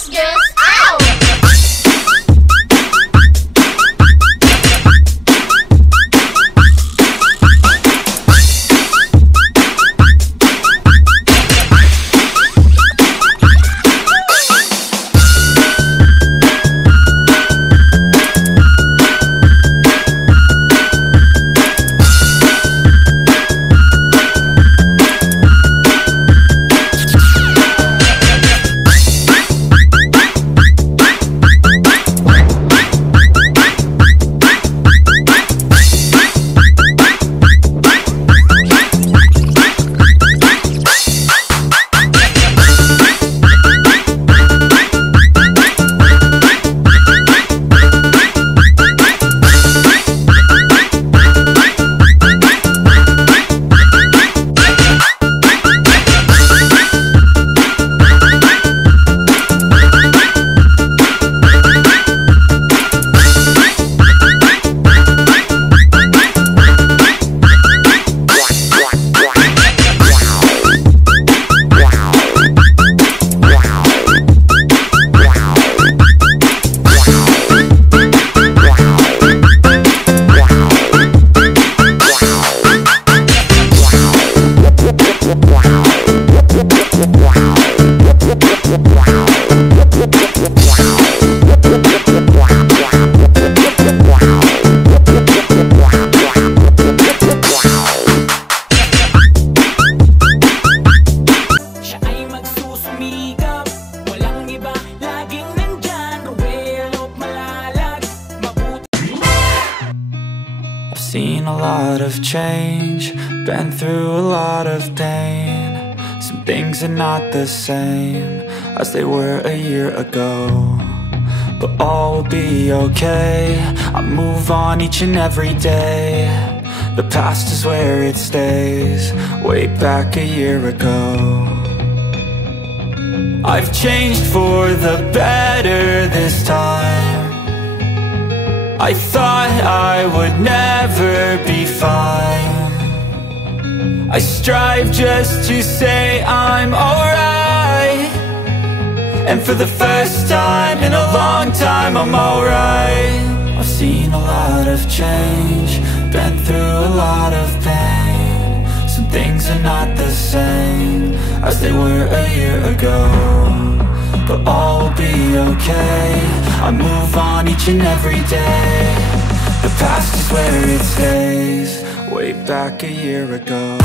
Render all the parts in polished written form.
Girls, girls, out! Seen a lot of change, been through a lot of pain. Some things are not the same as they were a year ago, but all will be okay. I move on each and every day. The past is where it stays, way back a year ago. I've changed for the better this time. I thought I would never be fine. I strive just to say I'm alright, and for the first time in a long time I'm alright. I've seen a lot of change, been through a lot of pain. Some things are not the same as they were a year ago, but all will be okay. I move on each and every day. The past is where it stays, way back a year ago.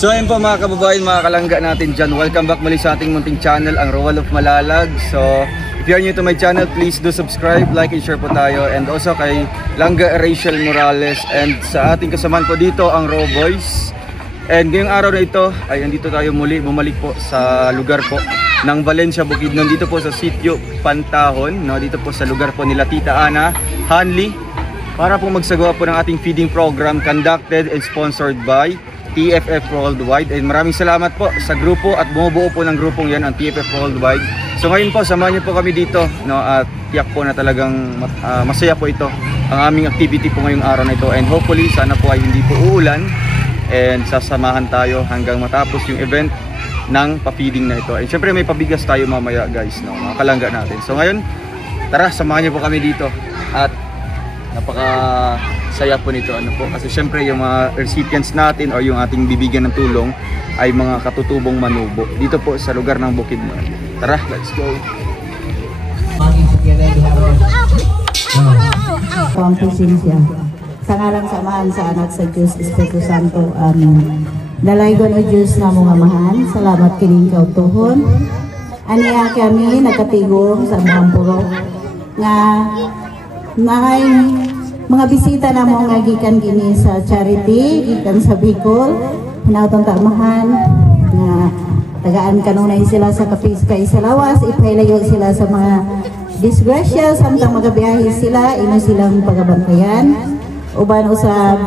So ayun po mga kababayan, mga kalangga natin dyan. Welcome back muli sa ating munting channel, ang Roal of Malalag. So if you are new to my channel, please do subscribe, like and share po tayo. And also kay Langga Rachel Morales. And sa ating kasamaan po dito, ang Raw Boys. And ngayong araw na ito ay andito tayo muli, bumalik po sa lugar po ng Valencia, Bukidnon. Dito po sa Sitio Pantahon, no? Dito po sa lugar po nila Tita Ana Hanley, para po magsagawa po ng ating feeding program conducted and sponsored by TFF Worldwide. And maraming salamat po sa grupo at bumubuo po ng grupong yan, ang TFF Worldwide. So ngayon po, samahan niyo po kami dito, no? At tiyak po na talagang masaya po ito, ang aming activity po ngayong araw na ito. And hopefully, sana po ay hindi po uulan. And sasamahan tayo hanggang matapos yung event ng pa-feeding na ito. And syempre may pabigas tayo mamaya guys, no? Mga kalangga natin. So ngayon, tara, samahan niyo po kami dito. At napaka-saya po nito, ano po, kasi syempre yung mga recipients natin o yung ating bibigyan ng tulong ay mga katutubong manubo dito po sa lugar ng Bukidnon. Tara, let's go! Pampisensya sa ngalang samahan sa anak sa Diyos Espiritu Santo, amen. Dalaygon o Diyos na mga mahan, salamat kining kautuhon. Aniya kami nakatigong sa mga purok nga naay mga bisita na mo nga gikan gini sa charity, gikan sa Bicol, hinautong tamahan nga tagaan kanunay sila sa kapiskay sa lawas, ipailayo sila sa mga disgrasya, samtang magabiyahe sila, ino silang pagabantayan. Uban usab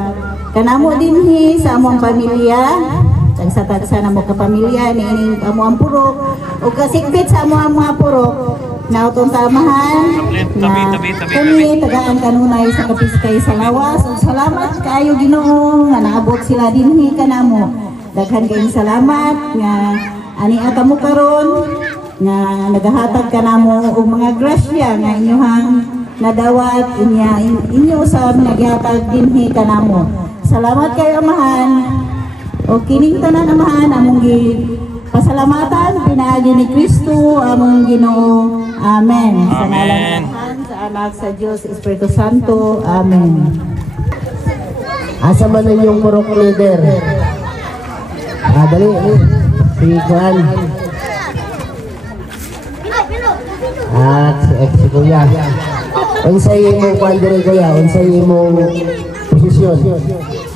kanamo dinhi sa among pamilya, tagsa-tagsa na mo kapamilya niining amo ang purok o kasikpit sa amo ang mga purok. Nautong tamahan na kami tagaan kanunay sa kapiskay sa lawas. Salamat kaayo Ginoo nga naabot sila dinhi kanamo. Daghan kayong salamat nga ani ata mo karon nga nagahatag kanamo og mga grasya nga inyohang nadawat inyo sa naghatag dinhi kanamo. Salamat kayo amahan. O kining tanan amahan among pasalamatan pinaagi ni Kristo among Ginoo. Amen. Sa ngalan sa Anak sa Diyos Espiritu Santo. Amen. Asa man yung purok leader? Dali. Si Juan. At si Kuya. Unsay imong kuan diri Kuya? Unsay imong posisyon?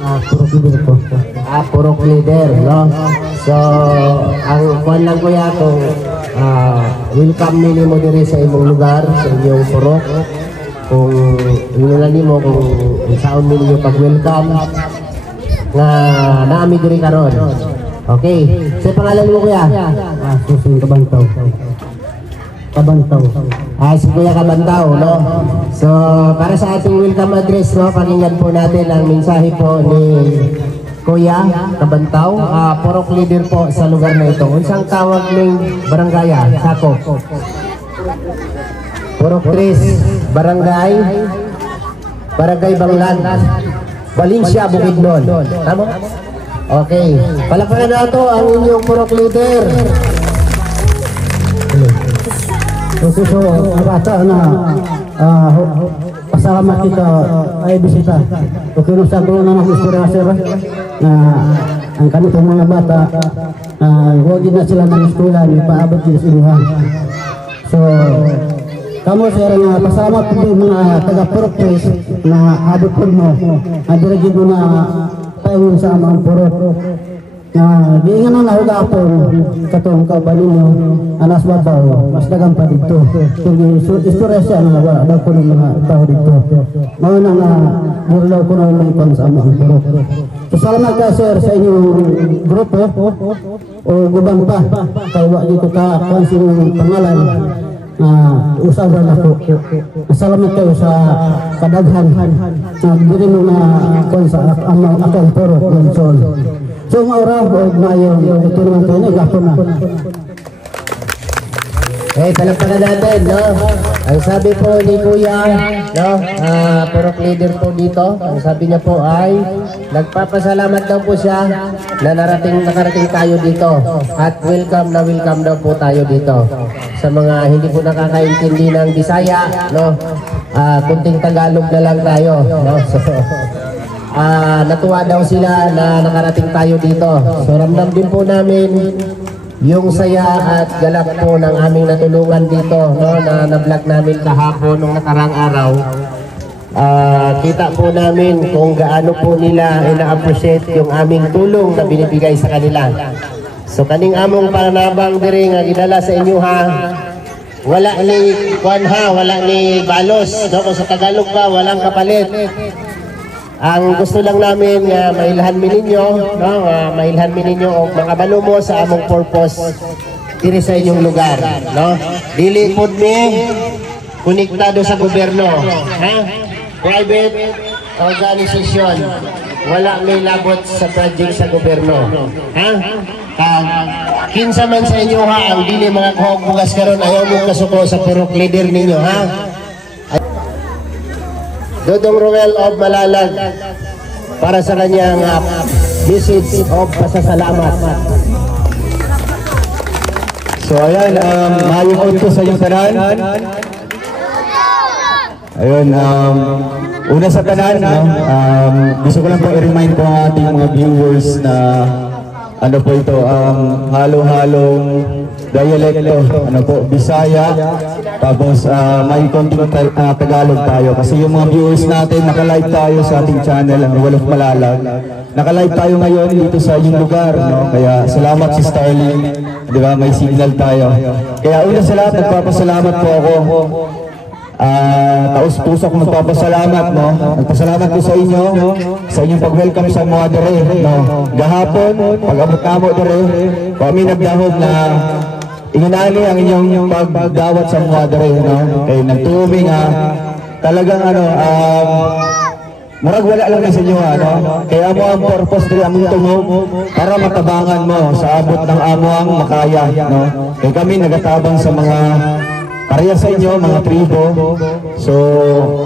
Purok leader po. Purok leader, no? So, ang kuan lang Kuya kung welcome nini mo diri sa imong lugar, sa inyong purok. Kung inilan nimo kung saan ninyo pag-welcome nga naami diri karon. Okay. Sa pangalan mo Kuya? Susun Kabantaw. Si Kuya Kabantaw, no? So, para sa ating welcome address, no, pakinggan po natin ang mensahe po ni Kuya Kabantaw, purok leader po sa lugar na ito. Unsang tawag ng barangaya? Sako. Purok 3, barangay Banglan, Valencia, Bukidnon. Tama? Okay. Palakpakan na ito ang inyong purok leader. So, bata na pasalamat kita ay bisita. Okay, no sa gulo na ng istorya sir na ang kanitong mga bata huwag na sila ng eskwela ni paabot din sa iluhan. So, kamo sir nga pasalamat po mga taga-purok na abot po mo. Adiragin mo na payon sa amang purok. Di nga na nahuga ako katong kaubanin mo anas babaw mas dagang pa dito kung istorya siya na wala ko ng mga tao dito mauna nga murlaw ko na may pang sa amang purok. So salamat ka sir sa inyong grupo o gubang pa kaya wak dito ka pansing pangalan usahan ako. Salamat kayo sa kadaghan na diri mo na kung sa amang akong purok Lonsol. So maura na yung tulungan tayo na gapo na. Palakpakan natin, no? Ang sabi po ni Kuya, no? Purok leader po dito. Ang sabi niya po ay nagpapasalamat daw po siya na nakarating tayo dito. At welcome daw po tayo dito. Sa mga hindi po nakakaintindi ng Bisaya, no? Kunting Tagalog na lang tayo, no? So, natuwa daw sila na nakarating tayo dito. So ramdam din po namin yung saya at galak po ng aming natulungan dito, no, na vlog namin kahapon nung nakarang araw. Kita po namin kung gaano po nila ina-appreciate yung aming tulong na binibigay sa kanila. So kaning among panabang diri nga gidala sa inyo ha, wala ni kuan ha, wala ni balos, no, kung sa Tagalog ba walang kapalit. Ang gusto lang namin nga mailhan mi ninyo, no, mailhan mi ninyo og mga balumo sa among purpose diri sa inyong lugar, no. Dili pud mi konektado sa gobyerno, ha? Private organization. Wala may labot sa project sa gobyerno, ha? Kinsa man sa inyo ha, ang dili mga bugas karon ayaw mo kasuko sa purok leader ninyo, ha? Dodong Roel of Malalag para sa kanyang message of pasasalamat. So ayan, mayong ko sa inyong tanan. Ayun, una sa tanan, no, gusto ko lang po i-remind po ang ating mga viewers na ano po ito, halo-halong dialekto, ano po, Bisaya, tapos may konting Tagalog tayo. Kasi yung mga viewers natin, naka-live tayo sa ating channel, ang Roel of Malalag. Naka-live tayo ngayon dito sa inyong lugar, no? Kaya salamat si Starling, di ba, may signal tayo. Kaya una sa lahat, nagpapasalamat po ako. Taos-puso ko magpapasalamat, no? Nagpasalamat ko sa inyo, sa inyong pag-welcome sa mga dere, no? Gahapon, pag-abot namo dere, kami nagdahog na inginali ang inyong pagdawat sa mga dere, no? Kaya nagtuwi nga, talagang ano, murag wala lang sa inyo, ano? Kaya mo ang purpose dere among tungog para matabangan mo sa abot ng amuang makaya, no? Kaya kami nagatabang sa mga pareha sa inyo, mga tribo. So,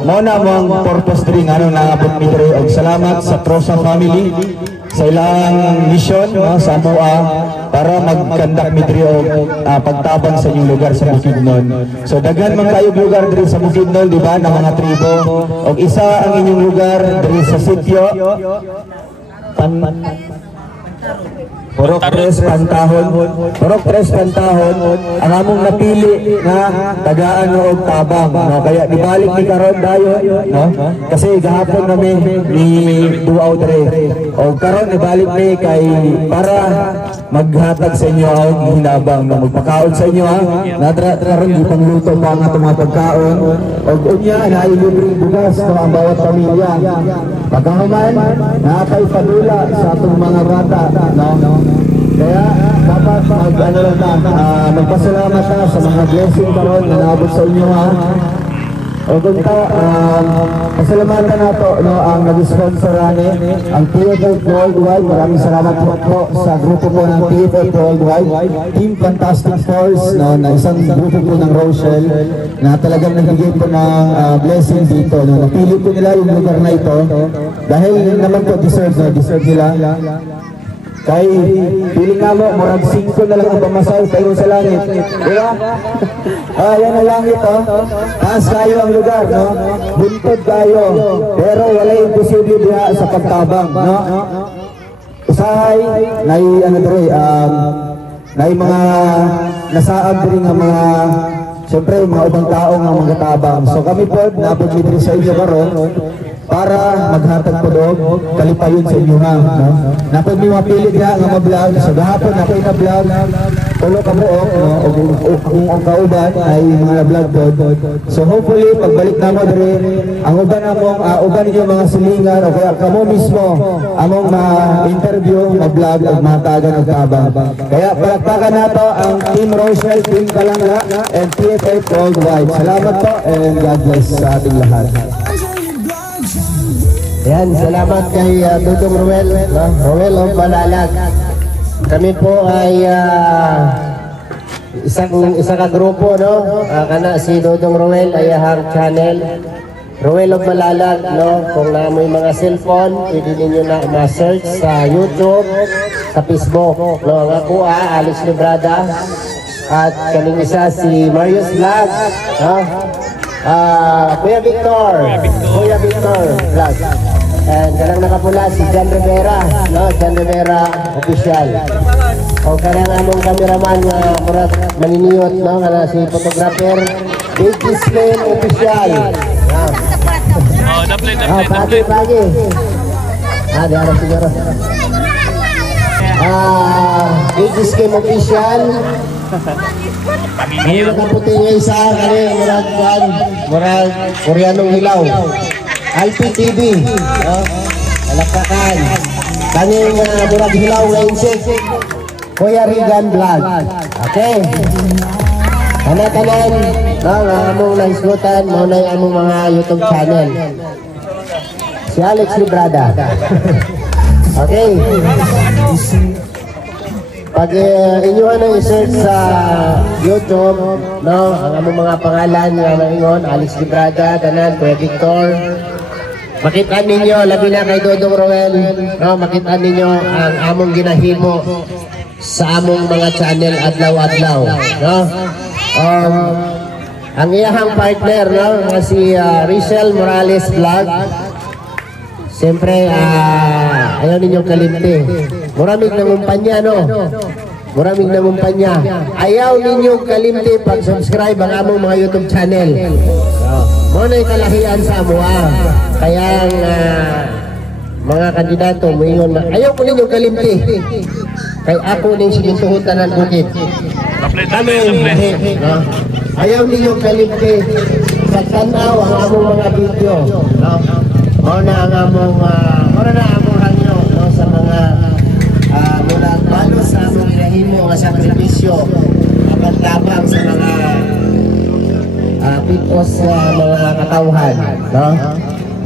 mauna mo ang purpose rin, ano, naabot mi diri. Og salamat sa Trosa family sa ilang mission, no, sa MOA para mag-conduct mi diri og pagtabang sa inyong lugar sa Bukidnon. So, daghan man kayo lugar diri sa Bukidnon, di ba, ng mga tribo. Og isa ang inyong lugar diri sa sitio Purok Tres Pantahon. Purok Tres Pantahon ang among napili na tagaan og tabang, no? Kaya dibalik ni karon dayon, no? Kasi gahapon kami ni duaw dere. Og karon ibalik ni kay para maghatag sa inyo og hinabang, no? Magpakaon sa inyo, ha. Nadra karon di pangluto pa nga mga pagkaon. Og unya na libreng bugas no ang bawat pamilya. Pagkahuman na kay padula sa atong mga bata, no? Kaya dapat magpasalamat na sa mga blessing karon na naabot sa inyo, ha. O kunta, pasalamatan nato, no, ang nag-sponsor ani ang TFF Worldwide. Maraming salamat po sa grupo po ng TFF Worldwide, Team Fantastic Force, no, na isang grupo po ng Rochelle na talagang nagbigay po ng blessing dito, no. Napili po nila yung lugar na ito dahil naman po deserve nila. Kay piling nga mo, murag 5 na lang ang pamasal tayo sa langit, di ba? Yan ang langit, oh. Taas kayo ang lugar, no? Buntod kayo, pero wala imposible diha sa pagtabang, no? Usahay, nai ano dere, nai mga nasaab diri nga mga, siyempre mga ubang tao nga mga tabang. So kami po, napagmitri sa inyo karon para maghatag po doon, kalipayon sa inyo, ha, no? Napag may mapilit nga nga ma-vlog, so gahapon ako ina-vlog, ulo ka mo, no? Kung ang kauban ay mga vlog doon. So hopefully, pagbalik na mo diri, ang uban among, uban ninyo mga silingan, o kaya kamo mismo, among ma-interview, ma-vlog, at matagan ang tabang. Kaya palakpakan na to ang Team Rochelle, Team Kalangga, and TFF Worldwide. Salamat po, and God bless sa ating lahat. Yan, salamat kay Dodong Roel, no? Roel of Malalag. Kami po ay isa ka grupo, no? Kana si Dodong Roel ay ahang channel Roel of Malalag, no? Kung naamoy mga cellphone, pwede ninyo na ma-search sa YouTube, sa Facebook, no? Ang ako Alex Librada, at kaning isa si Marius Vlog, no? Kuya Victor Vlog. And kanang nakapula si Jan Rivera, no? Jan Rivera official. O kanang among cameraman nga murag maniniyot, no? Kana si photographer Big Slim official. Pagi. Di harap siguro. Big Slim official. Ngayon nakaputi nga isa, kani murag Koreanong hilaw. Alpi TV, no? Alakakan. Kanyang murag hilaw na insik. Kuya Regan Vlog. Okay. Tanan-tanan, no? Among naisgutan, muna yung among mga YouTube channel. Si Alex Librada. Okay. Pag inyo na i-search sa YouTube, no, ang among mga pangalan nga naingon, Alex Librada, tanan, Kuya Victor. Makita ninyo, labi na kay Dodong Roel, no, makita ninyo ang among ginahimo sa among mga channel adlaw-adlaw, no. Ang iyahang partner, no, nga si Rachel Morales Vlog. Siyempre, ayaw ninyong kalimti. Muraming nangumpanya, no? Muraming nangumpanya. Ayaw ninyong kalimti pag-subscribe ang among mga YouTube channel. Muna yung kalahian sa amuha. Kaya mga kandidato, muingon na, ayaw ko ninyong kalimti. Kaya ako ning sinusuhutan ng bukid. Kami, no? Ayaw ninyong kalimti. Sa tanaw ang among mga video, no? Muna ang among ranyo, no, sa mga mula balo sa among ginahimo nga sakripisyo kapag-labang sa mga pipos sa mga katawhan, no?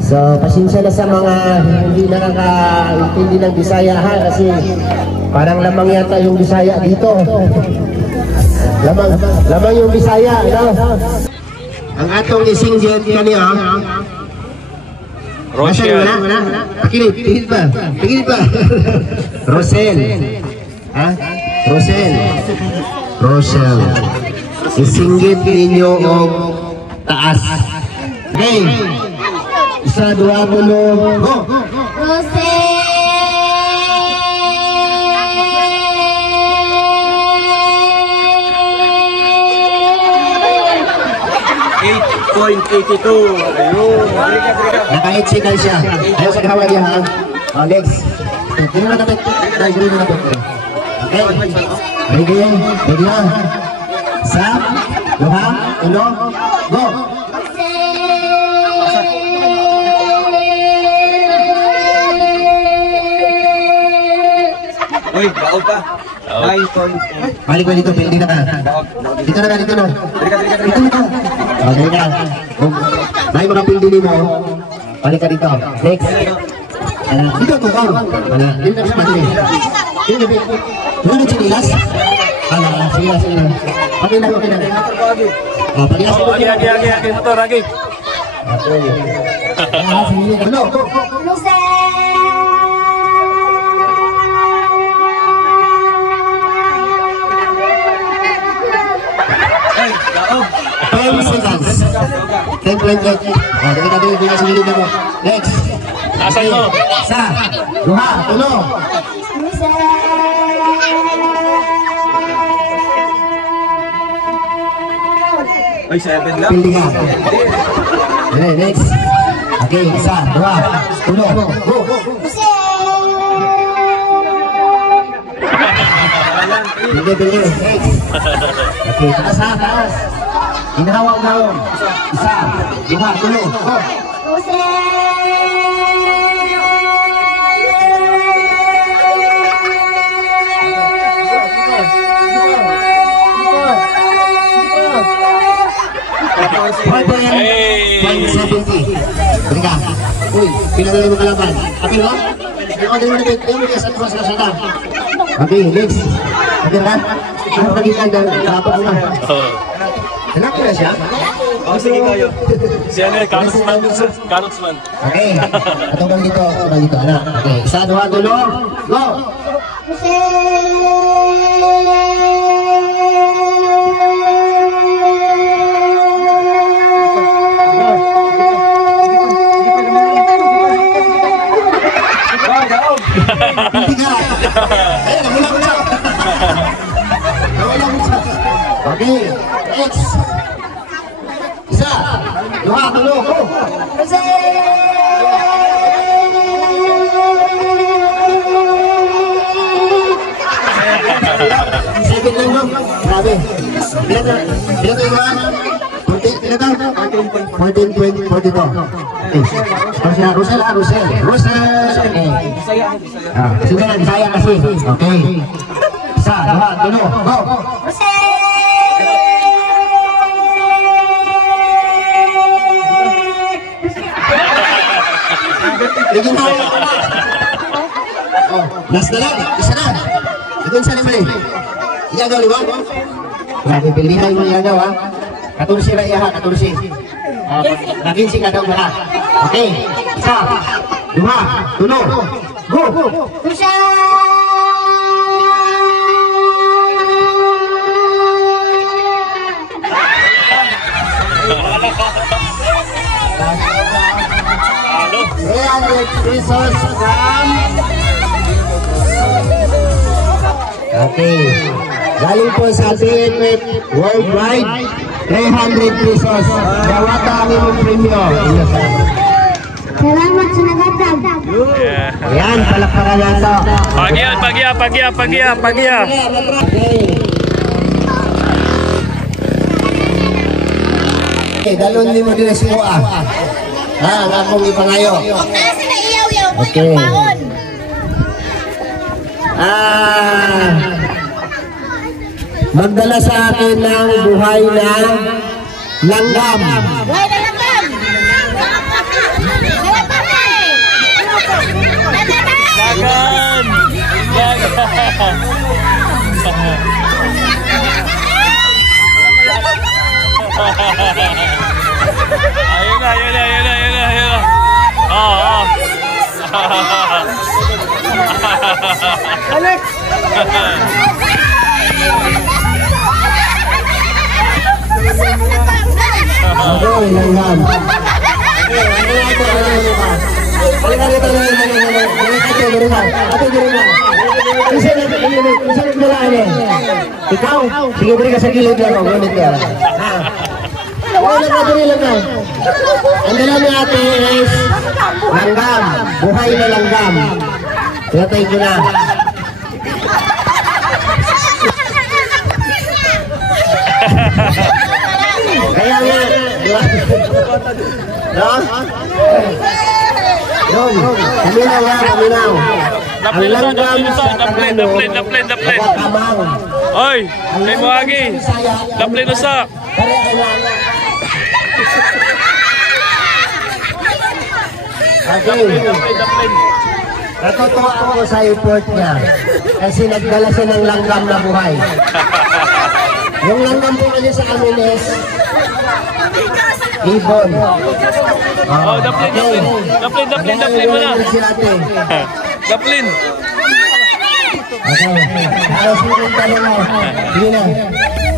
So pasensya na sa mga hindi nakakaintindi ng Bisaya, ha, kasi parang lamang yata yung Bisaya dito. lamang yung Bisaya, no? Ang atong isinggit kaniya, Rosel. Pikit pa. Rosel. Ha? Rosel. Isinggit ninyo og taas. Okay. Isa, dua, tulo. Go. Rosel. 8.82. Ayun. Naka-8 siya. Ayaw sa kahawa niya, ha? Next. Dino na tapit. Dino na tapit. Okay. Ready? Ready na. Isa, dua, tulo, go! Uy, baog pa. 9.8. Balik mo dito, pindi na ka. Dito na. Dito na. Okay ka. May mga pindi mo. Balik ka dito. Next. Dito ko ka. Dito na sa pati. Dito na chinilas. Sige na. Okay na. Pagilas mo. Agi. Motor, agi. Okay. Ano? Seconds. 10.8. Dito na sumilid ako. Next. Asan mo? Isa, dua, tulo. Ay, 7 lang. Pili ka. Okay, next. Okay, isa, dua, tulo. Go. Pili. Next. Okay, taas. Hinahawag-hawag. Isa, dua, tulo. Go. Hey! 570. Balik ka. Uy, pinadala mo kalaban. Okay, no? Pinadala mo na pit. Ayaw mo kaya sa cross na siya. Okay, next. Okay, ha? Ano kagitan na kapag mo na? Anak ko na siya? Oh, sige kayo. Si ano eh, Carrotsman. Okay. Atong dito. Anak. Okay. Isa, dua, tulo. Go! Duha, tulo, go! Second lang, no? Grabe. Ilan tayo ba? 14.42. Okay. Rosel. Okay. Sige na, Bisaya kasi. Okay. Isa, dua, tulo, go! Last na lang, isa na. Ito sa naman eh. Iyagaw, di ba? Grabe, pilihan mo iyagaw ha. 14 na iyaha, 14. 15 ka daw na. Okay, isa, dua, tulo, go! Pesos from okay, galing po sa PNF Worldwide 300 pesos. Dawata ang imong premyo. Salamat sa nagatag. Ayan, palakpakan nato. Pagya. Okay, dalon ni mo din si Moa. Ang akong ipangayo. Okay. Magdala sa akin ng buhay na langgam. Buhay na langgam. Dagan. Ayun na. Alex. Okay, langgam. Ikaw, sige beri ka sa gilid lang, gunit ka. Wala ka diri lang. Ang dala ni ate is langgam, buhay na langgam. Latay ko na. Kaya nga, no? Kaminaw. Daplin na sa. Oy, may buhagi. Daplin na sa. Okay. Natutuwa ako sa effort niya kasi nagdala siya ng langgam na buhay. Yung langgam po kasi sa amin is ibon. Oh, daplin mo na. Daplin. Okay. Ayos mo yung tanong mo. Sige na.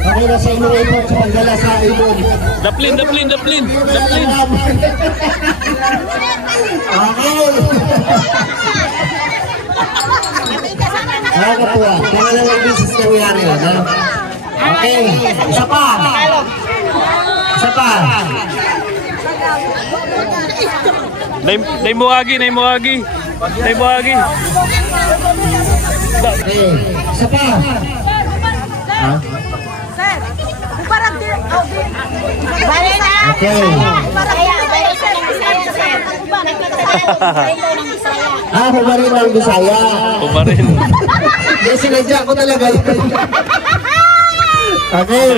Okay na sa inyong effort sa pagdala sa ibon. Daplin. Okay. Nakakatuwa. Kaya lang ang business na nangyari. Okay. Isa pa. Nay muagi. Okay. Isa pa. Okay. Humarin ng Bisaya. Yes, sinadya ko talaga. Okay.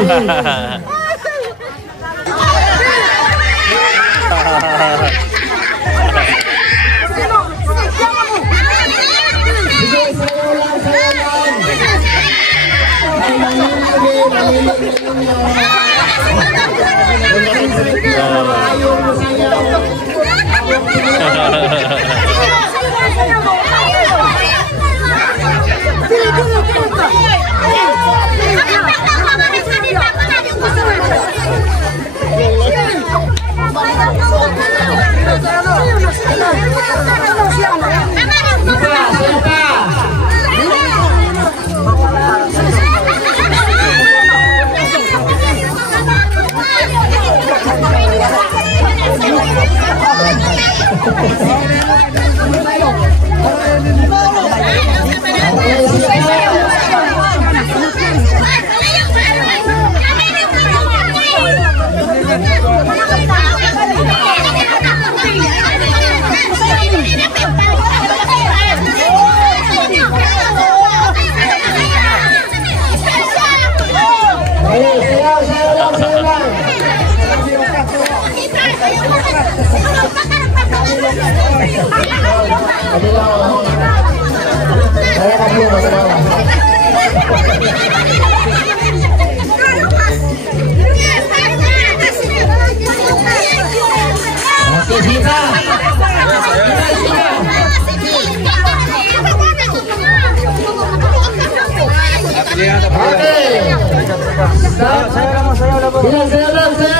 Sige, sayo lang. Sige.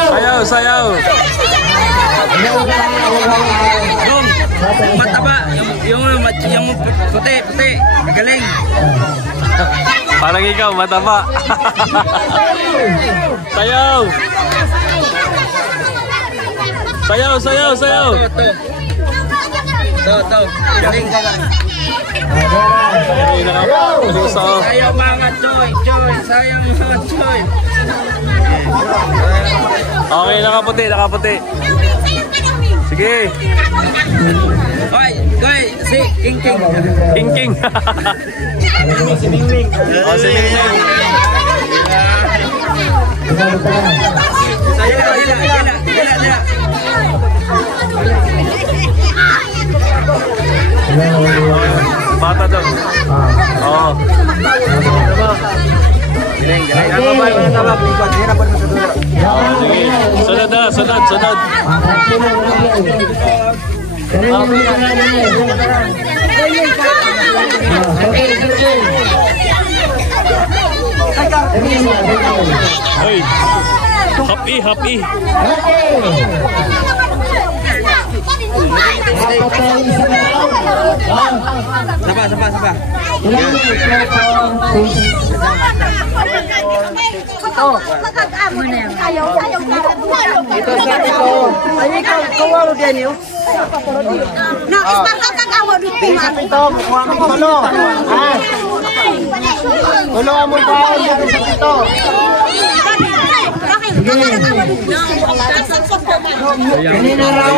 Sayaw, sayaw. Yung mataba, yung puti, magaling. Parang ikaw, mataba. Sayaw. Sayaw, sayaw, sayaw. Ito, galing. Sayang mga Choy, sayang mga Choy. Okay, nakaputi. Sige. Koy, si King. Si Ming. Oh, si Ming. Gila. Bata daw. Oo. Galing. Sunod. Hey. Happy. Sapa. Kanina raw,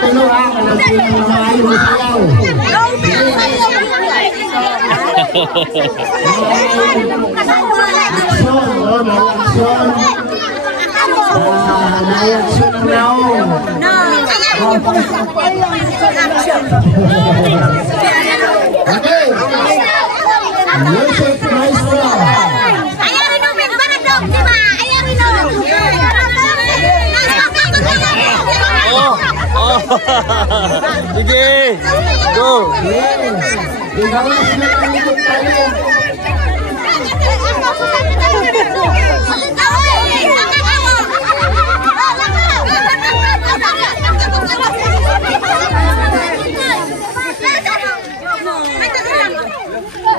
tulungan Sige, go.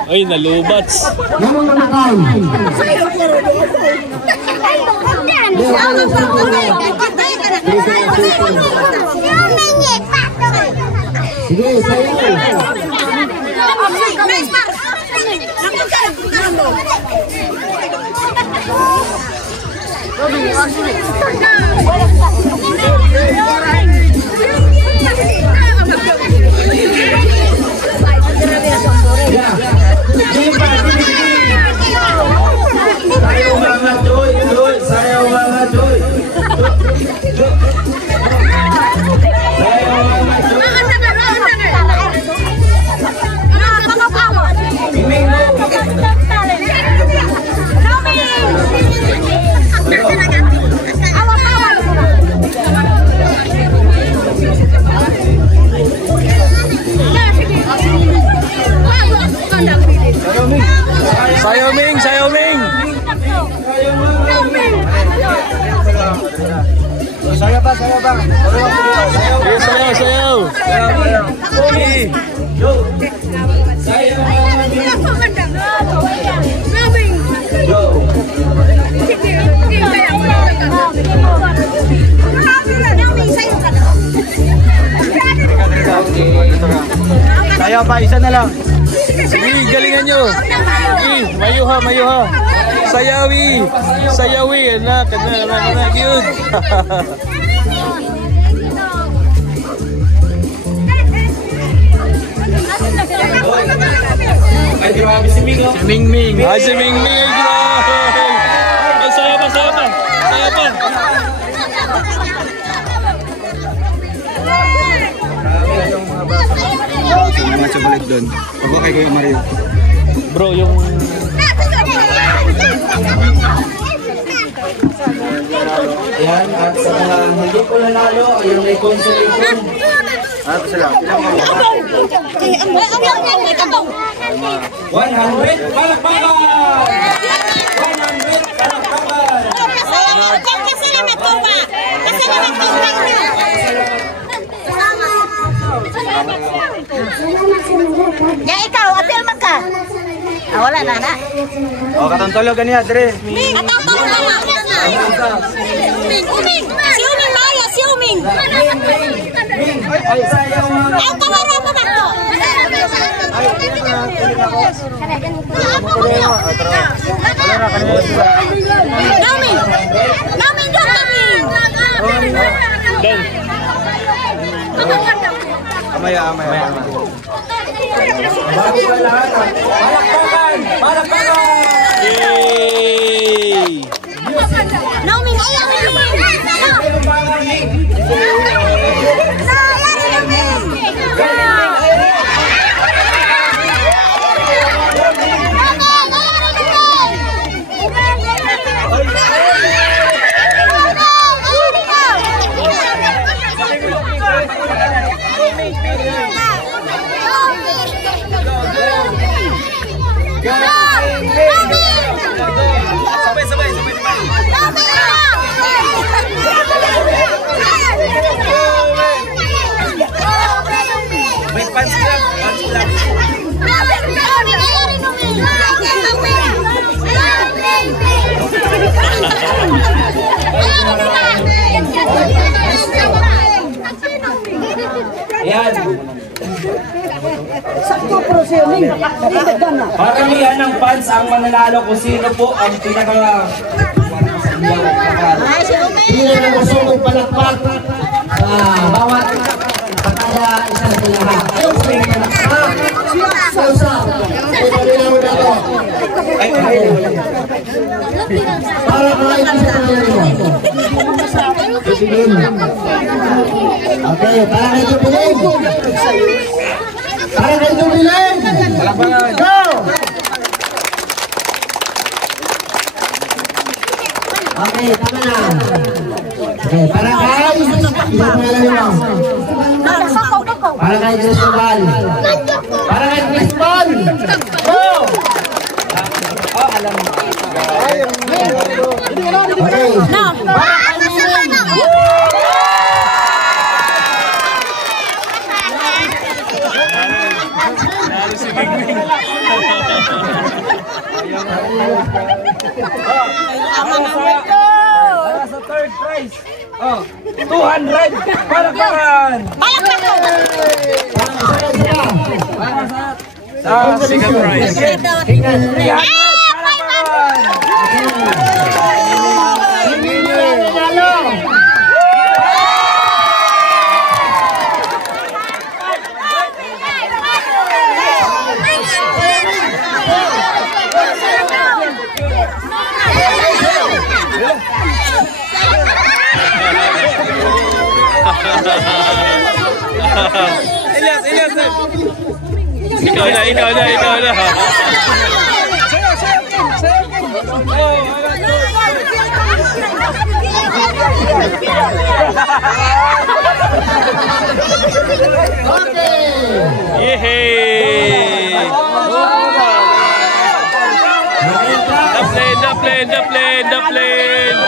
Ay, nalubats. Sige, sayo. Sayaw mga Choy. Sayaw Ming. Saya ba? Sayaw. Saya pa, isa na lang. Sige, galingan nyo. Sige, mayuha. Sayawi, anak, yun. Ay, grabe si Ming. Si Ming. Ay, si Ming. Ay, saya pa. chocolate doon. Huwag kay Kuya Mario. Bro, yung... Ayan, at sa mga hindi po nanalo, yung may consolation. Ito sila. Ilang ka mo? 100 palakpakan! 100 palakpakan! Ya ikaw, apil man ka. Wala na na. O, katontolo ganiya, Dre. Katontolo na na. Uming. Si Uming Maya, si Uming. Ang kawara mo ba ko? Namin. Namin doon kami. Dan. Amaya. Bago ba lahat? Palakpakan! Palakpakan! Yay! Namin, ayaw Sabay. May pants lang. Ayan. Paramihan ng fans ang mananalo kung sino po ang pinaka... Hindi na gusto mong palakpak sa bawat kada isa sila. Ayaw sa mga palakpak. Sa usa. Para mga isa sa mga. Okay, para kayo tupiling. Para kayo tupiling. Go! Okay, tama na. Okay, para kayo. Isang pangalawa mo. Para kayo Cristobal. Para kayo Cristobal. Go! Oh, alam mo. Okay. Para sa third prize. Oh, 200 palakpakan. Sa second prize. Elias. Ikaw na. Yehey! The plane!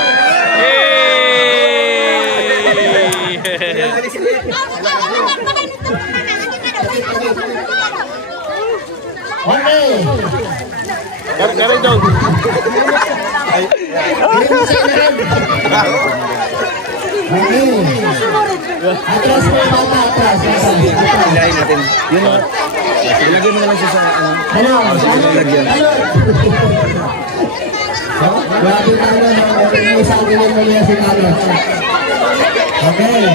Carry down. Atras mo yung bata, atras. Ilahin natin. Yun o. Ilagay mo na lang siya sa ano. Ano? Ilagyan. Grabe na yung isang ganyan mo niya si Carlos. Okay.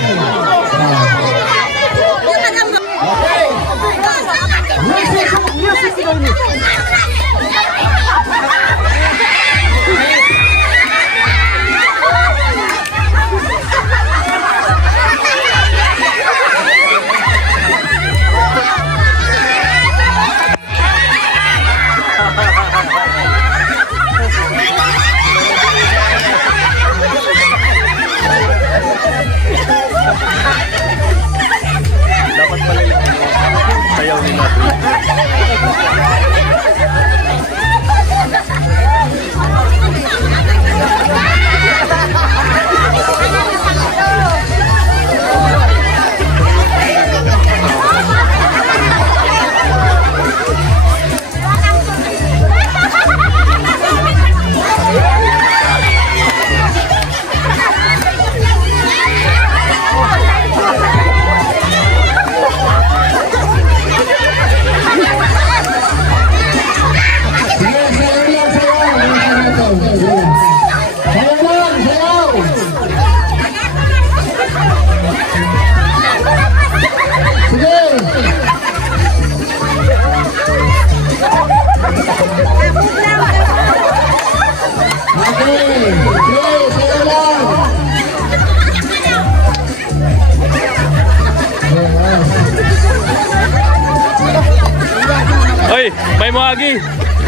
Uy, may muagi.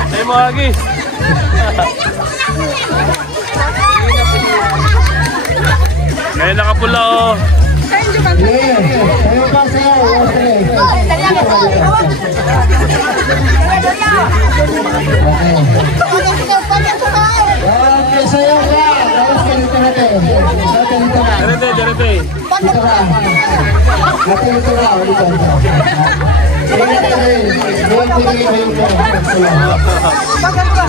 May muagi. Ngayon nakapula oh. Direte. Nakaplo.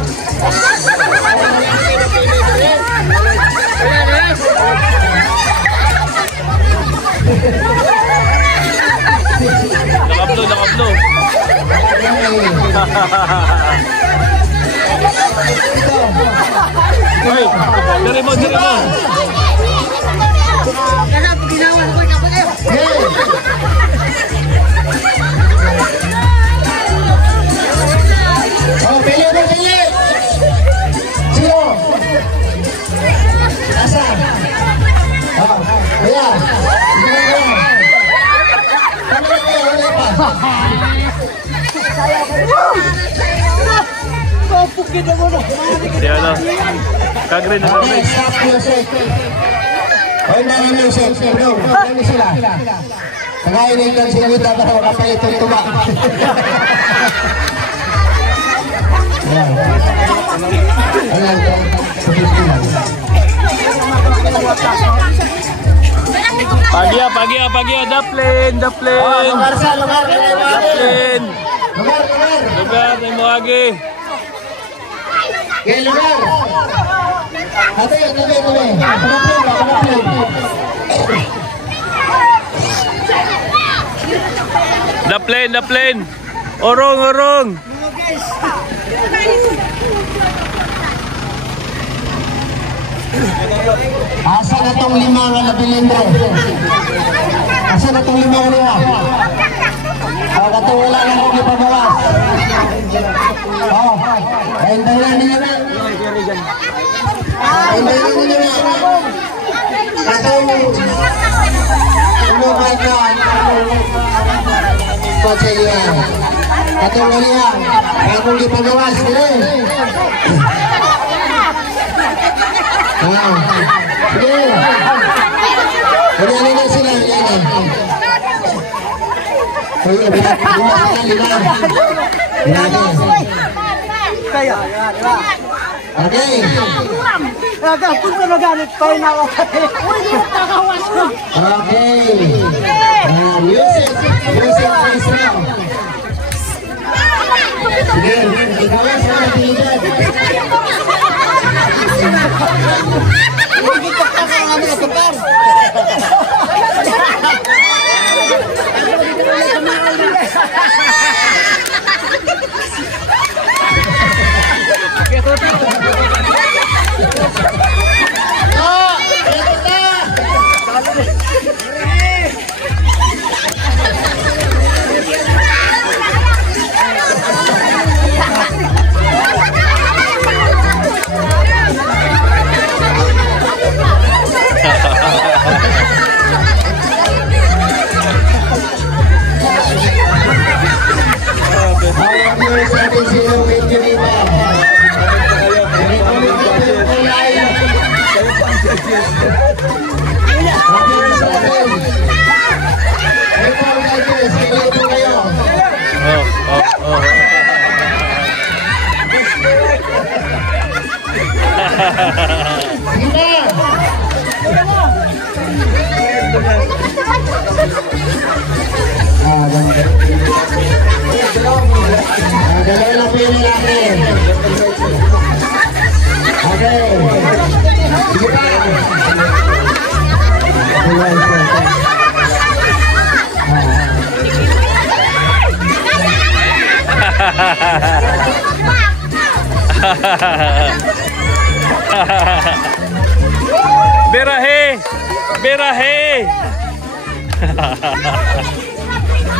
Uy, dari mo. Oh, pili. Sino? Asa? Oh, ayan. Di ano? Kagrin na kagrin. Hoy, nangin yung set. Bro, ano sila? Kakainin lang sila yung para makapalit yung tuba. Pagi. Daplin. Lugar. Daplin. Lugar. May muagi. Okay, lugar. Tabi. Daplin. Orong. Asa na tong lima nga nabilindro? Asa na tong lima nga niya? Katong wala lang kong ipabawas. Hintayin niya na. Katong umubay ka. Katong walihan. Katong ipabawas. Sige. Ganyan na sila. Okay. Punta na ganit pa yun ako. Uy, di mo kakawas ko. Okay. Music Israel. Sige, ikawas na natin. Hindi ka kami na kapar.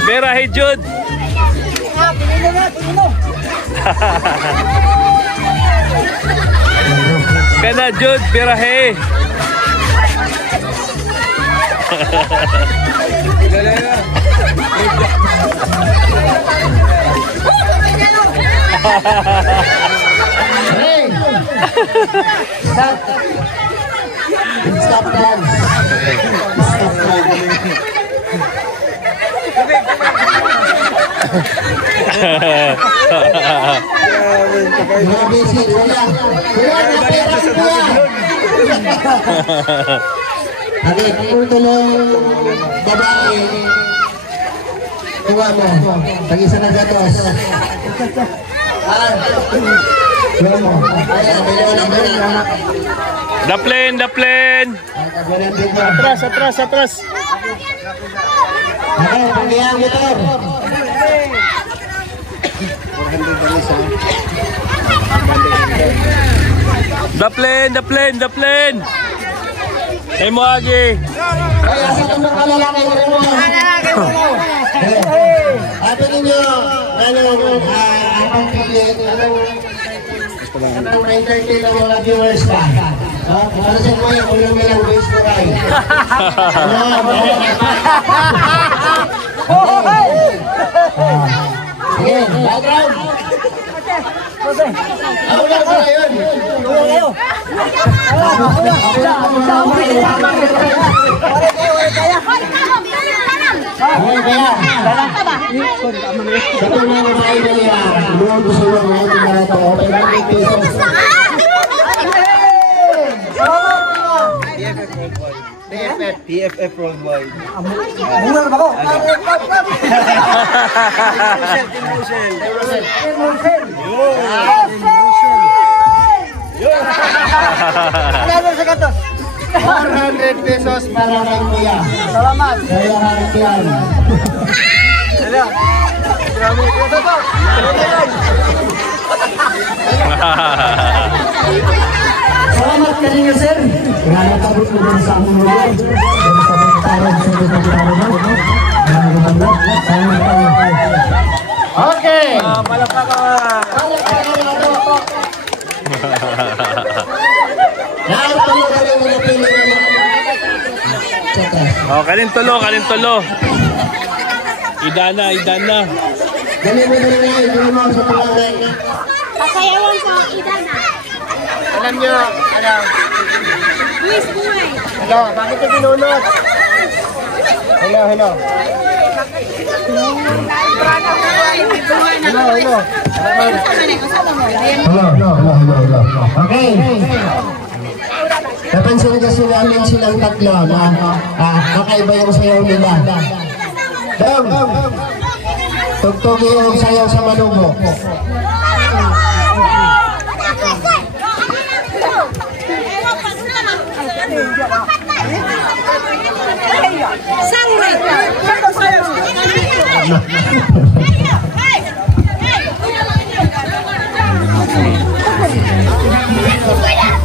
Berahe Jude. Kana Jude, berahe. Hey! Stop! Stop dance! Stop dance! Grabe si Kuya! Kuya, napera si Kuya! Okay, kung tulong babae, tuwa mo, tag-isa na gatos. Tuwa mo. Ayan, bilawan ang bilawan. The plane. Atras. Okay, pagkiyang motor. The plane. Ay mo agi. Ay, asa itong mga lalaki mo. Ato ninyo, anong pili, anong ma-entertain ng mga viewers ka? Para sa mga ulang nilang ways ko kayo. Sige, background. Ako lang sa ngayon. PFF Worldwide. Bunga na ako. Ano sa kato? 400 pesos para kay Kuya. Salamat. Kaya harap yan. Salamat kanina, sir. Nakatabot mo din sa aming lugar. Dahil sa pagkatarang sa pagkatarang mo. Salamat kayo. Okay. Palakpakan. Lahat tayo kayo mga pili na. Oh, kalin tulo. Idana. Dali mo sa tulangay. Pasayawan sa Idana. Alam nyo, Luis Buhay. hello, bakit ito binunot? Hello. Hello. Okay. Napansin kasi namin silang tatlo na kakaiba yung sayaw nila. Dong, tugtugi yung sayaw sa Malubo.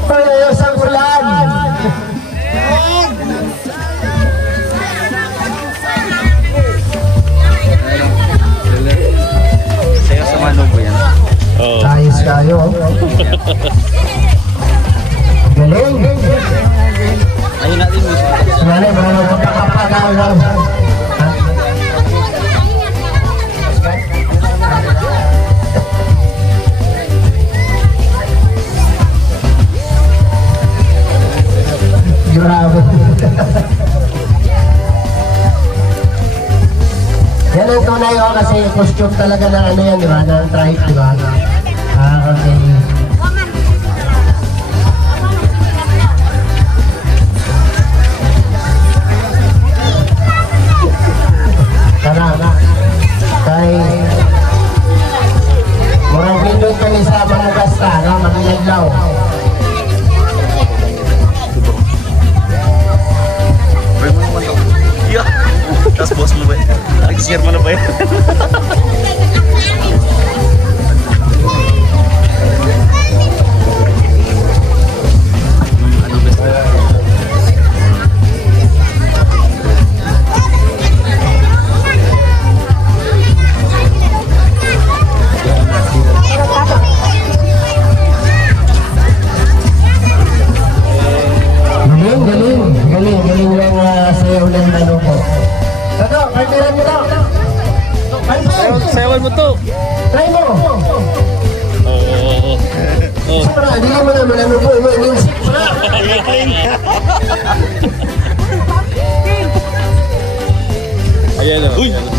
Tayo sa ulan. Saya sa Malubo yan. Oh. Ayos kayo. Galing. Ayun natin mo siya. Sumali, mga magpapapagaw. Grabe. Yan ang tunay o kasi costume talaga ng ano yan, di ba? Ng tribe, di ba? Okay. Tara. Kay murang pindot kami sa mga gasta, no? Magilaglaw. Yeah. Tapos boss mo ba yan? Nag-share mo na ba yan? Galing lang sayaw ng Malubo. Tato, partneran mo to.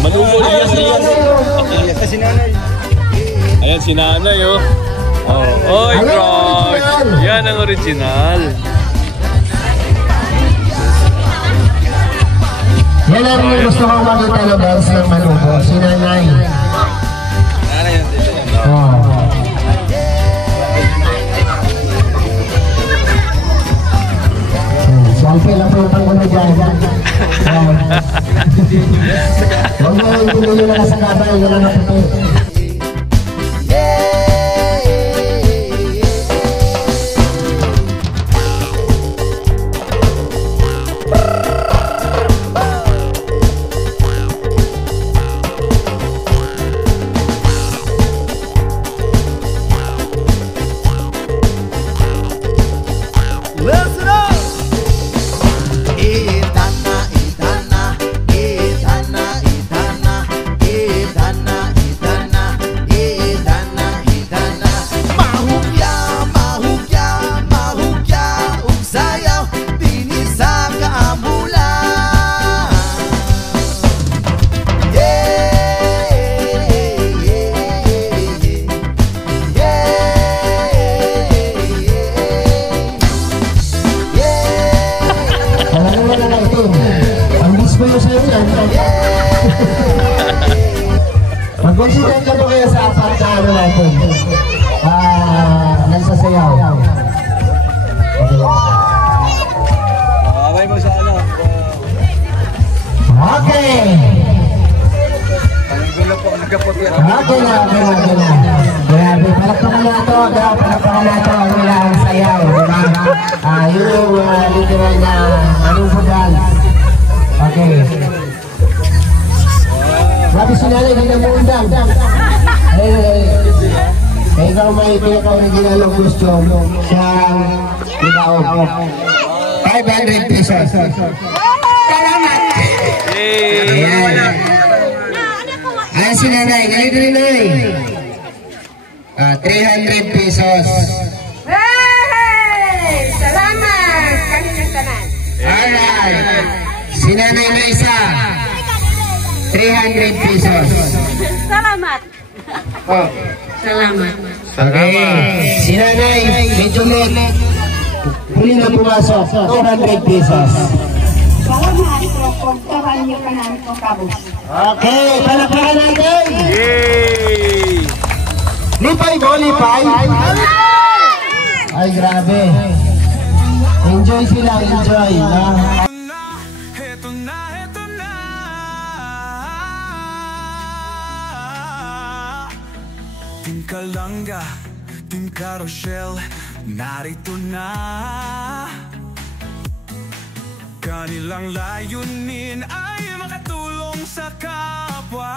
Manubol, Elias. Si nanay. Ayan si nanay, oh. Oy, Crush. Yan ang original. Yan ang gusto kong makita na boss ng manubo, si nanay. Nanay yung tito. Oh. Selfie lang po yung pangulo dyan. Huwag mo yung pinili na sa kabay, yun lang ang puti. Listen up! Mag-consider ka po kayo sa apat na ano natin. Nagsasayaw. Abay mo sa ano. Okay. Pangulo po, nagkaputi. Okay na. Grabe, palakpakan na ito. Palakpakan na ito ang nilang sayaw. Diba? Yun yung literal na manubo dance. Okay. Grabe si nanay, hindi na mo undang. Kaya ikaw may pinaka-original ng costume siyang ibaon. 500 pesos. Salamat! Ayan si nanay, ganito rin ay. 300 pesos. Hey! Salamat! Kami ng tanan. Alright. Si nanay na isa. 300 pesos. Salamat! Oh. Salamat. Okay. Si nanay, medyo late. Huli na pumasok. 200 pesos. Salamat po kung tawan niyo ka namin po kabos. Okay, palakpakan natin. Yay! Lipay mo, lipay. Ay, grabe. Enjoy sila, enjoy. Heto na. Team Kalanga, Team Carousel, narito na. Kanilang layunin ay makatulong sa kapwa.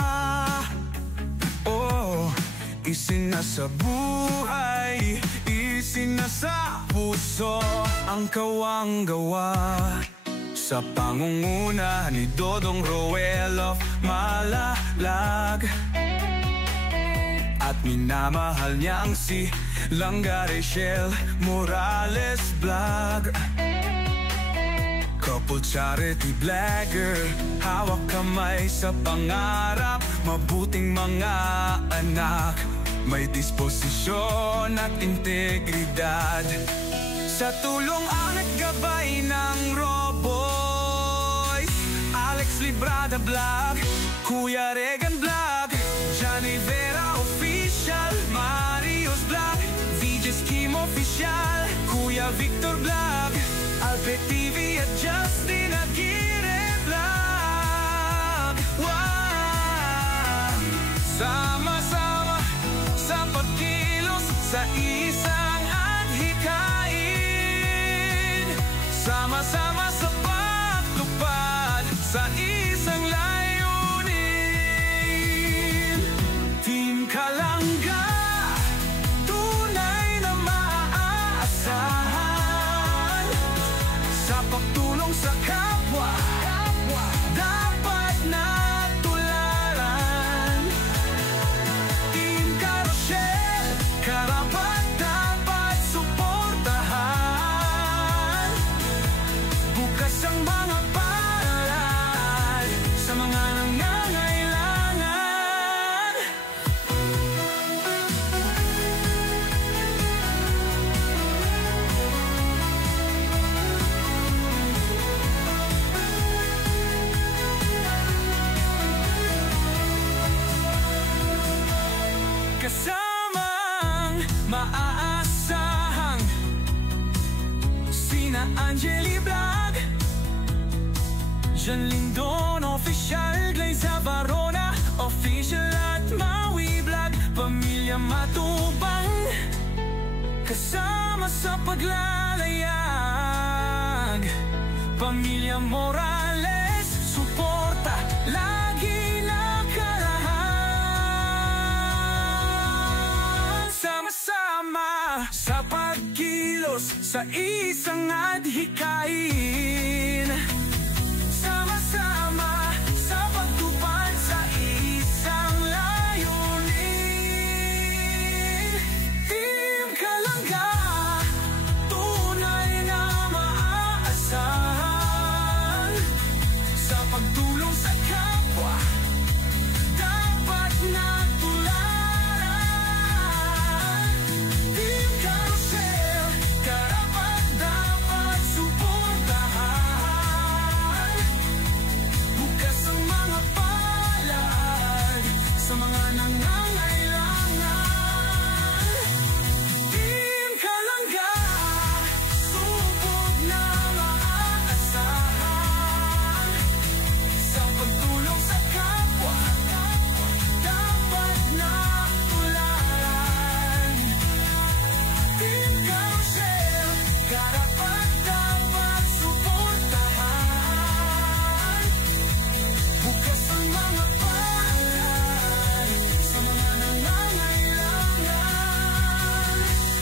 Oh, isinasa buhay, isinasa puso ang kawang gawa. Sa pangunguna ni Dodong Roel of Malalag. At minamahal niya ang si Langga Rachel Morales Vlog. Couple charity vlogger, hawak kamay sa pangarap, mabuting mga anak, may disposisyon at integridad. Sa tulong at gabay ng Roboys, Alex Librada Vlog, Kuya Regan Vlog, Johnny Vera Official, Marius Vlog, VJ's Kim Official, Kuya Victor Vlog, Albert TV at Justin Aguirre Vlog. Wow! Sama-sama sa pagkilos sa isang adhikain, sama-sama sa pagtupad sa isang layunin. Team Kalanga, tunay na maaasahan. Angeli Vlog, Jan Lindon Official, Glayza Varona Official at Maui Vlog, Pamilya Matubang kasama sa paglalayag, Pamilya Morales suporta lagi nakarahan. Sama-sama sa pagkilos sa isang adhikain, sama-sama sa pagtupad sa isang layunin. Team Kalangga, tunay na maaasahan. Sa pagtulong sa kapwa, dapat natularan. Team Carousel, karapat-dapat suportahan. Bukas ang mga palad sa mga nangangailangan. Team Kalangga, subok na maaasahan. Sa pagtulong sa kapwa, dapat natularan. Team Carousel, karapat-dapat suportahan. Bukas ang mga palad sa mga nangangailangan.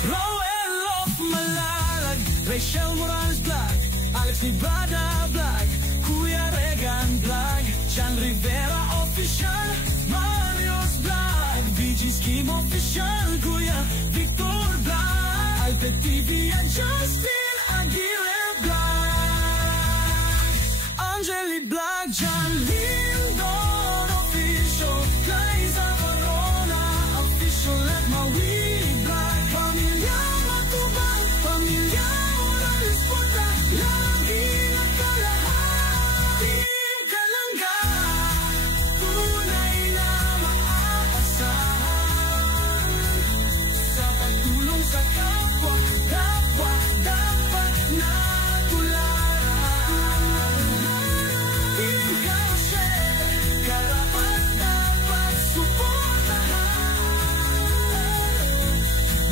Roel of Malalag, Rachel Morales Vlog, Alex Librada Vlog, Kuya Regan Vlog, Jan Rivera Official, Mario's Vlog, VG Scheme Official, Kuya Victor Vlog, Alpet TV at Justin Aguirre Vlog, Angeli Vlog, Jan Lindon Official, Glayza Varona Official at Maui Vlog, Pamilya Matubang, Pamilya Morales Porta, lagi nakalahan. Team Kalangga, tunay na maaasahan. Sa pagtulong sa kapwa, dapat natularan. Team Carousel, karapat-dapat suportahan.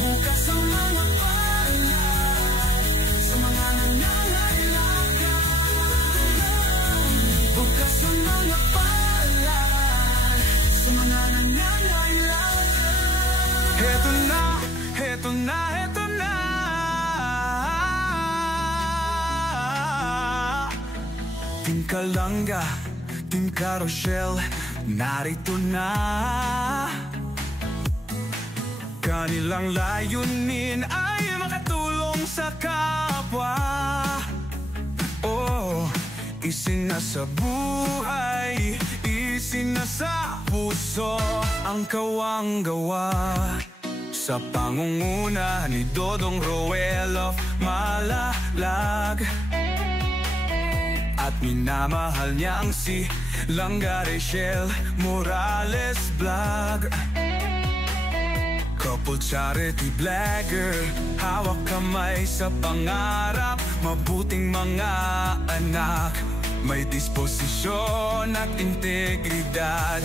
Bukas ang mga palad sa mga nangangailangan. Bukas ang mga palad sa mga nangangailangan. Heto na, heto na, heto na. Team Kalangga, Team Carousel, narito na. Kanilang layunin ay makatulong sa kapwa. Oh, isinasa buhay, isinasa puso ang kawang-gawa. Sa pangunguna ni Dodong Roel of Malalag, at minamahal niyang si Langga Rachel Morales Vlog. Couple charity blogger, hawak kamay sa pangarap, mabuting mga anak, may disposisyon at integridad.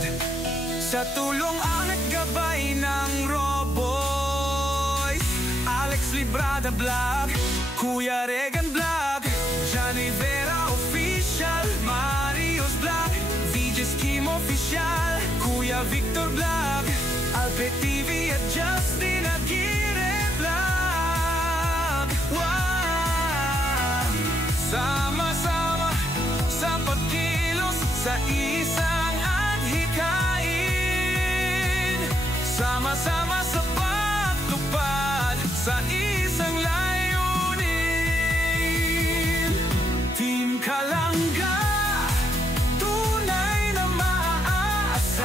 Sa tulong at gabay ng Roboy, Alex Librada Vlog, Kuya Regan Vlog, Johnny Vera Official, Mario's Vlog, VG Scheme Official, Kuya Victor Vlog, Alpet TV at Justin Aguirre Vlog. Wow! Sama-sama sa pagkilos sa isang adhikain, sama-sama sa pagtupad sa isang layunin. Team Kalangga, tunay na maaasahan.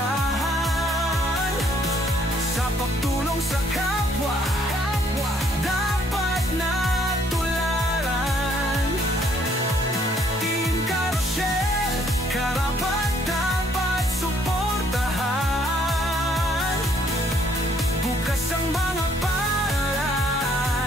Sa pagtulong sa kapwa, dapat natularan. Team Carousel, karapat-dapat suportahan. Bukas ang mga palad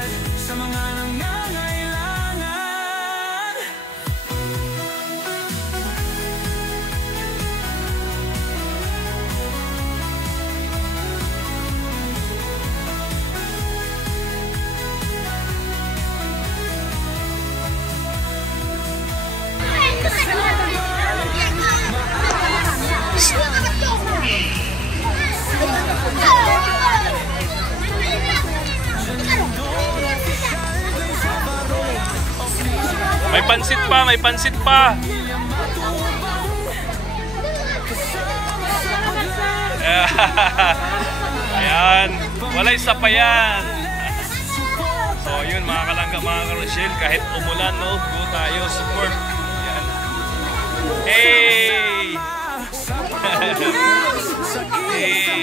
pansit pa, may pansit pa. Ayan, walay sapayan. So yun mga kalangga, mga ka-Rochelle, kahit umulan, no, go tayo, support. Ayan. Hey! Hey!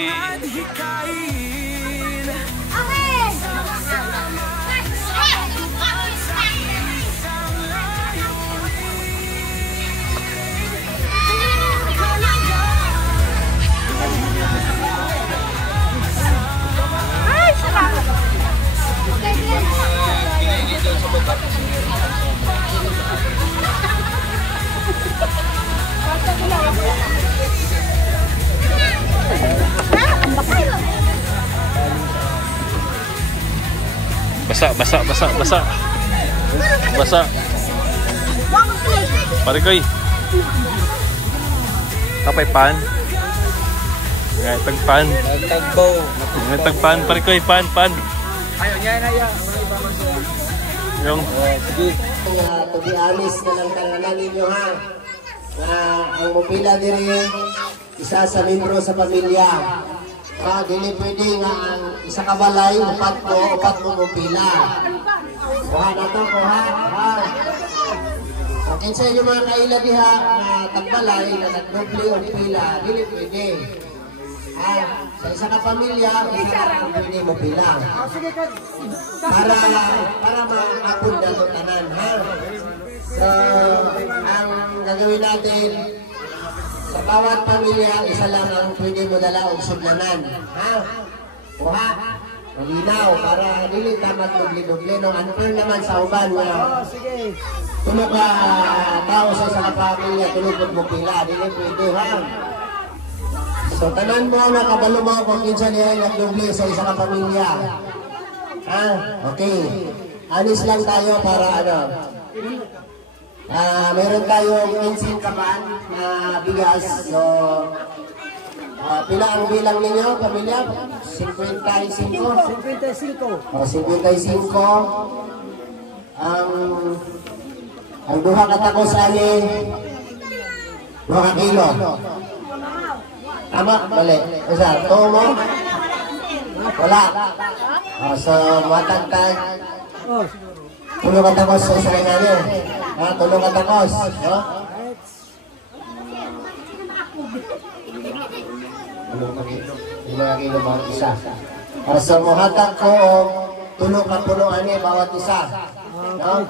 Basa. Pare koy. Kapay pan. Ngay tagpan. Tagpan pare koy, pan. Ayo niya na ya. Yung Sige. To be honest na lang tanganan ninyo ha. Ang mupila diri isa sa membro sa pamilya. Dili pwede nga ang isa ka balay, upat mo mupila. Kuha na to, kuha. Okay sa inyo mga kaila diha na tagbalay na nagdoble o pila, dili pwede. Sa isa ka pamilya, isa ka pwede mupila. Para maapod na ito tanan, ha? So, ang gagawin natin, sa bawat pamilya, isa lang ang pwede mo dala o sudlanan. Ha? Kuha. Malinaw para dili tamat doble-doble. No, unfair naman sa uban nga. Tulog ka tao sa isang pamilya, tulog mo pila. Dili pwede, ha? So, tanan mo na kabalo mo kung kinsa niya nagdoble sa isang pamilya. Ha? Okay. Anis lang tayo para ano. Meron tayong 15 kaban na bigas. So, pila ang bilang ninyo, pamilya? 55. 55. Ang duha katakos ani 2 kilo. Tama? Mali. Isa, tuho mo? Wala. So, matagtag. Tulong katakos sa isa rin namin. Tulong katakos. No? Tulong kilo bawat isa. So, muhatag ko tulong ka punuan niya bawat isa. No?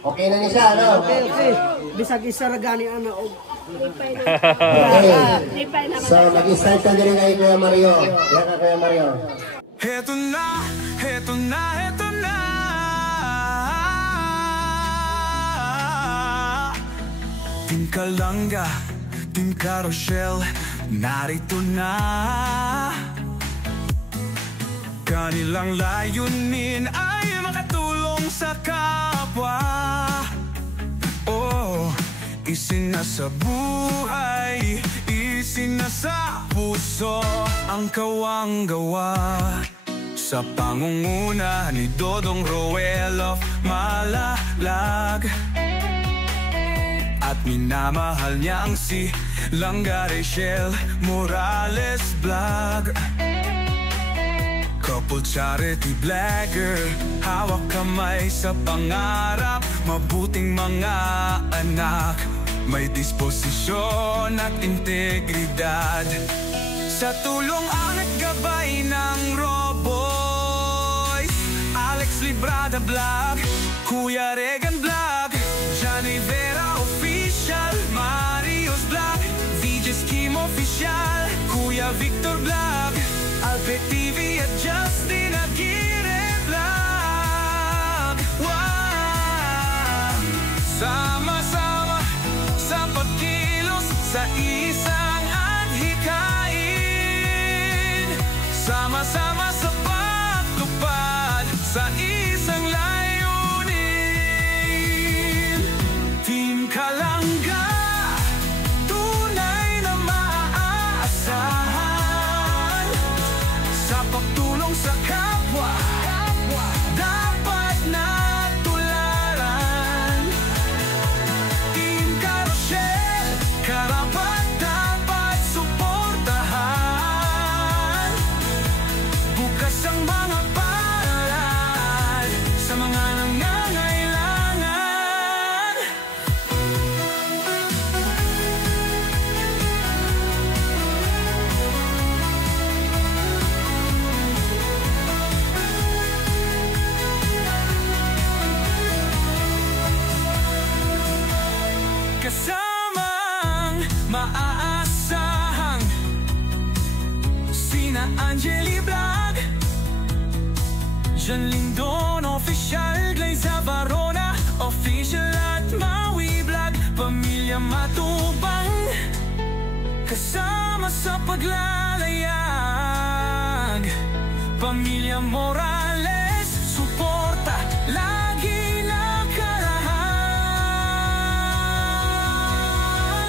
Okay na niya siya, no? Okay. Bisag isa ragani ana og. Okay. So, mag-start na din kay Kuya Mario. Yan ka, Kuya Mario. Heto na. Team Kalangga, Team Rochelle, narito na. Kanilang layunin ay makatulong sa kapwa. Oh, isinasa buhay, isinasa puso ang kawang gawa. Sa pangunguna ni Dodong Roel of Malalag, at minamahal niya ang si Langga Rachel Morales Vlog. Couple charity blogger, hawak kamay sa pangarap, mabuting mga anak, may disposisyon at integridad. Sa tulong at gabay ng Roboys, Alex Librada Vlog, Kuya Regan Vlog, Johnny Vera Official, Mario's Vlog, VJ's Kim Official, Kuya Victor Vlog, Alpe TV at Justin Aguirre Vlog. Wow! Sama-sama sa pagkilos sa isang adhikain, sama-sama sa pagtupad sa isang layunin. Team Kalangga, tunay na maaasahan. Sa pagtulong sa kapwa, dapat na tularan. kasamang maaasahang sina Angeli Vlog, John Lindon Official, Glaze Varona Official at Maui Vlog, Pamilya Matubang kasama sa paglalayag, Pamilya Morales suporta lagi nakarahan.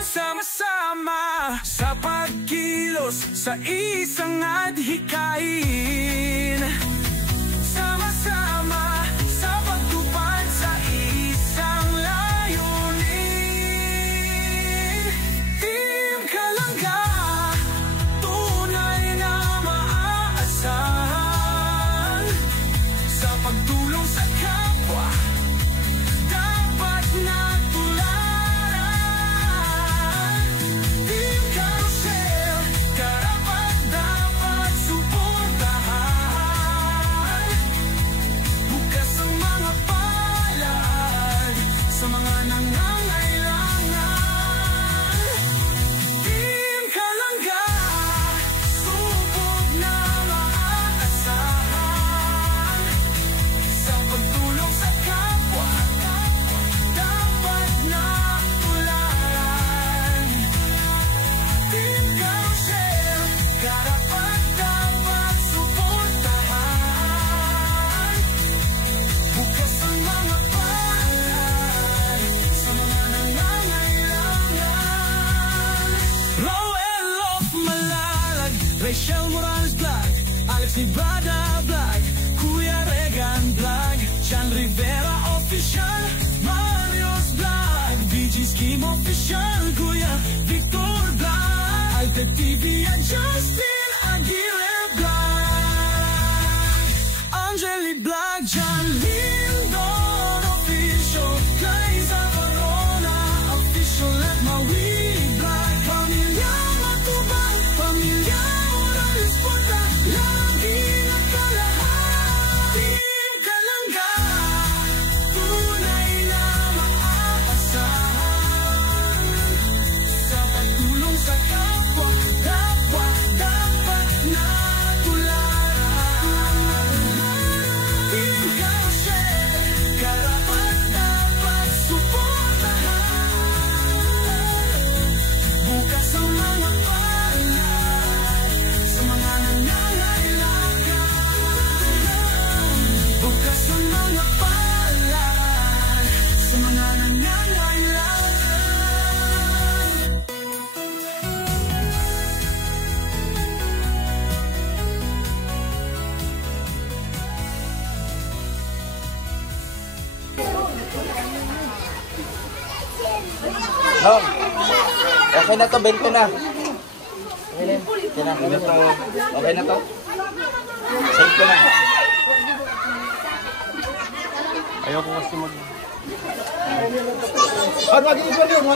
Sama-sama sa pagkilos sa isang adhikain, sama-sama sa pagtupad sa isang layunin. Team Kalangga, tunay na maaasahan sa pagtulong sa kapwa, dapat natularan. Team Carousel, karapat-dapat suportahan, bukas ang mga palad sa mga nangangailangan. Team Kalangga, subok na maaasahan sa pagtulong sa kapwa, dapat natularan. Team Carousel, karapat-dapat suportahan, bukas ang mga palad sa mga nangangailangan. Roel of Malalag, Rachel Morales Vlog, Alex Nibrada Vlog, Kuya Regan Vlog, John Rivera Official, Mario's Vlog, BG Scheme Official, Kuya Victor Vlog, Alte TV at Justin Aguirre Vlog, Angeli Vlog, John Lindon Official, Liza Varona Official at Maui Vlog, Pamilya Matubang, Pamilya Morales Porta, lagi nakalahat. Team Kalangga, tunay na maaasahan sa pagtulong sa kapwa, dapat natularan. Team Carousel, karapat-dapat suportahan, bukas ang mga palad sa mga nangangailangan, bukas ang mga palad sa mga nangangailangan. No. Okay na to, 20 na. Okay na to. Okay na to. Save ko na. Ayoko kasi mag... Ano mag-iipon yun?